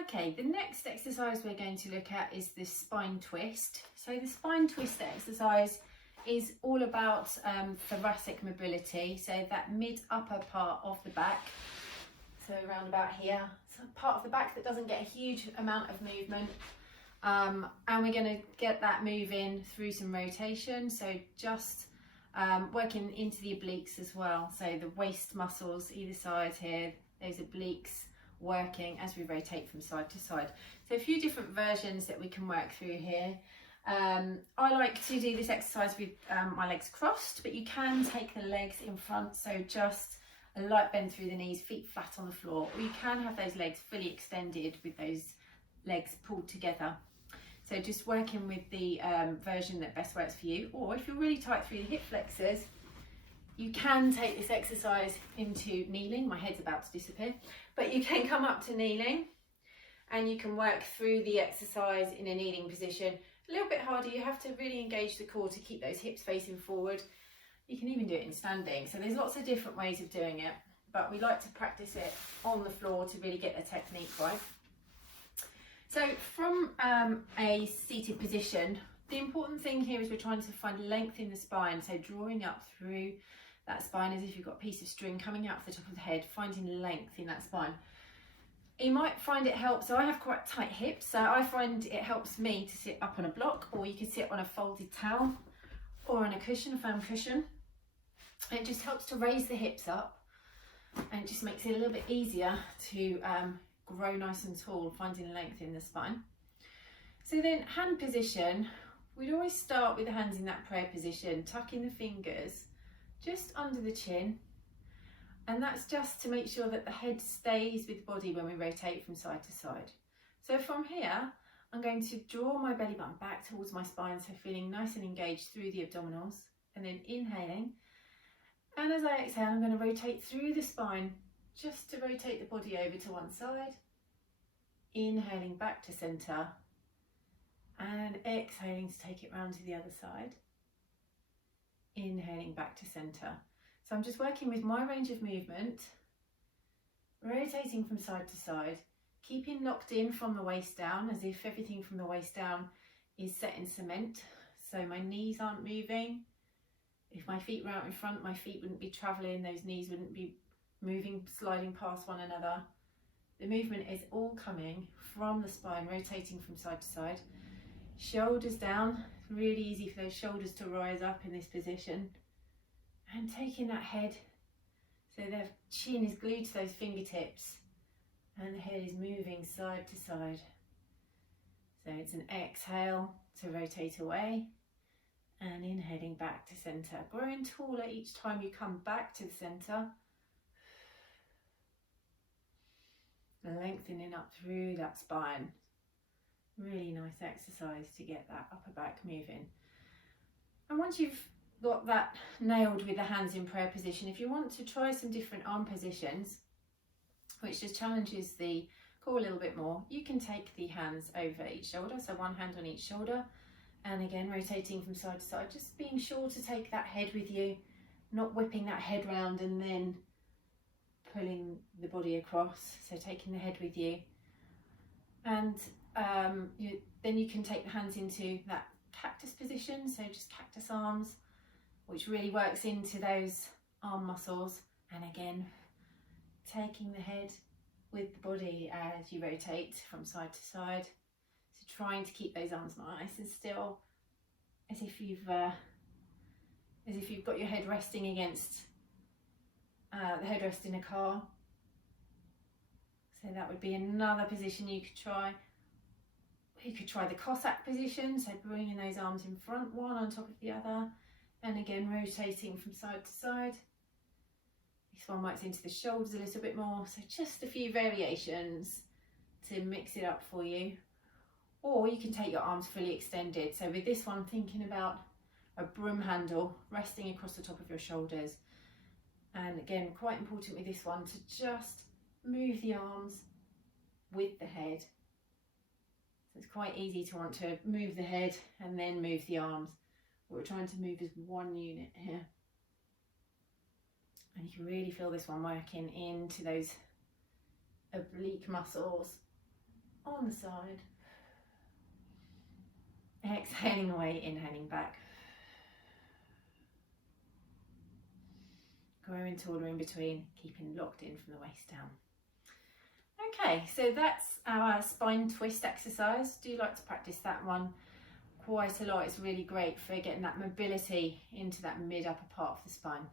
Okay, the next exercise we're going to look at is the spine twist. So the spine twist exercise is all about thoracic mobility, so that mid-upper part of the back, so around about here, so part of the back that doesn't get a huge amount of movement, and we're going to get that moving through some rotation, so just working into the obliques as well, so the waist muscles either side here, those obliques working as we rotate from side to side. So a few different versions that we can work through here. I like to do this exercise with my legs crossed, but you can take the legs in front, so just a light bend through the knees, feet flat on the floor, or you can have those legs fully extended with those legs pulled together. So just working with the version that best works for you, or if you're really tight through the hip flexors, you can take this exercise into kneeling. My head's about to disappear, but you can come up to kneeling and you can work through the exercise in a kneeling position. A little bit harder, you have to really engage the core to keep those hips facing forward. You can even do it in standing, so there's lots of different ways of doing it, but we like to practice it on the floor to really get the technique right. So from a seated position, the important thing here is we're trying to find length in the spine, so drawing up through that spine as if you've got a piece of string coming out of the top of the head, finding length in that spine. You might find it helps, so I have quite tight hips, so I find it helps me to sit up on a block, or you could sit on a folded towel or on a cushion, a firm cushion. It just helps to raise the hips up and it just makes it a little bit easier to grow nice and tall, finding length in the spine. So then hand position, we'd always start with the hands in that prayer position, tucking the fingers just under the chin, and that's just to make sure that the head stays with the body when we rotate from side to side. So from here, I'm going to draw my belly button back towards my spine, so feeling nice and engaged through the abdominals, and then inhaling, and as I exhale, I'm going to rotate through the spine just to rotate the body over to one side, inhaling back to centre, and exhaling to take it round to the other side, inhaling back to centre. So I'm just working with my range of movement, rotating from side to side, keeping locked in from the waist down as if everything from the waist down is set in cement, so my knees aren't moving. If my feet were out in front, my feet wouldn't be travelling, those knees wouldn't be moving, sliding past one another. The movement is all coming from the spine, rotating from side to side. Shoulders down, really easy for those shoulders to rise up in this position. And taking that head, so the chin is glued to those fingertips and the head is moving side to side. So it's an exhale to rotate away and inhaling back to centre, growing taller each time you come back to the centre. Lengthening up through that spine. Really nice exercise to get that upper back moving. And once you've got that nailed with the hands in prayer position, if you want to try some different arm positions, which just challenges the core a little bit more, you can take the hands over each shoulder, so one hand on each shoulder, and again rotating from side to side, just being sure to take that head with you, not whipping that head round and then pulling the body across, so taking the head with you. And then you can take the hands into that cactus position, so just cactus arms, which really works into those arm muscles, and again taking the head with the body as you rotate from side to side, so trying to keep those arms nice and still, as if you've got your head resting against the headrest in a car. So that would be another position you could try. You could try the Cossack position, so bringing those arms in front, one on top of the other, and again rotating from side to side. This one works into the shoulders a little bit more, so just a few variations to mix it up for you. Or you can take your arms fully extended, so with this one thinking about a broom handle resting across the top of your shoulders. And again, quite important with this one to just move the arms with the head. So it's quite easy to want to move the head and then move the arms. What we're trying to move is one unit here. And you can really feel this one working into those oblique muscles on the side. Exhaling away, inhaling back. Growing taller in between, keeping locked in from the waist down. Okay, so that's our spine twist exercise. Do like to practice that one quite a lot. It's really great for getting that mobility into that mid upper part of the spine.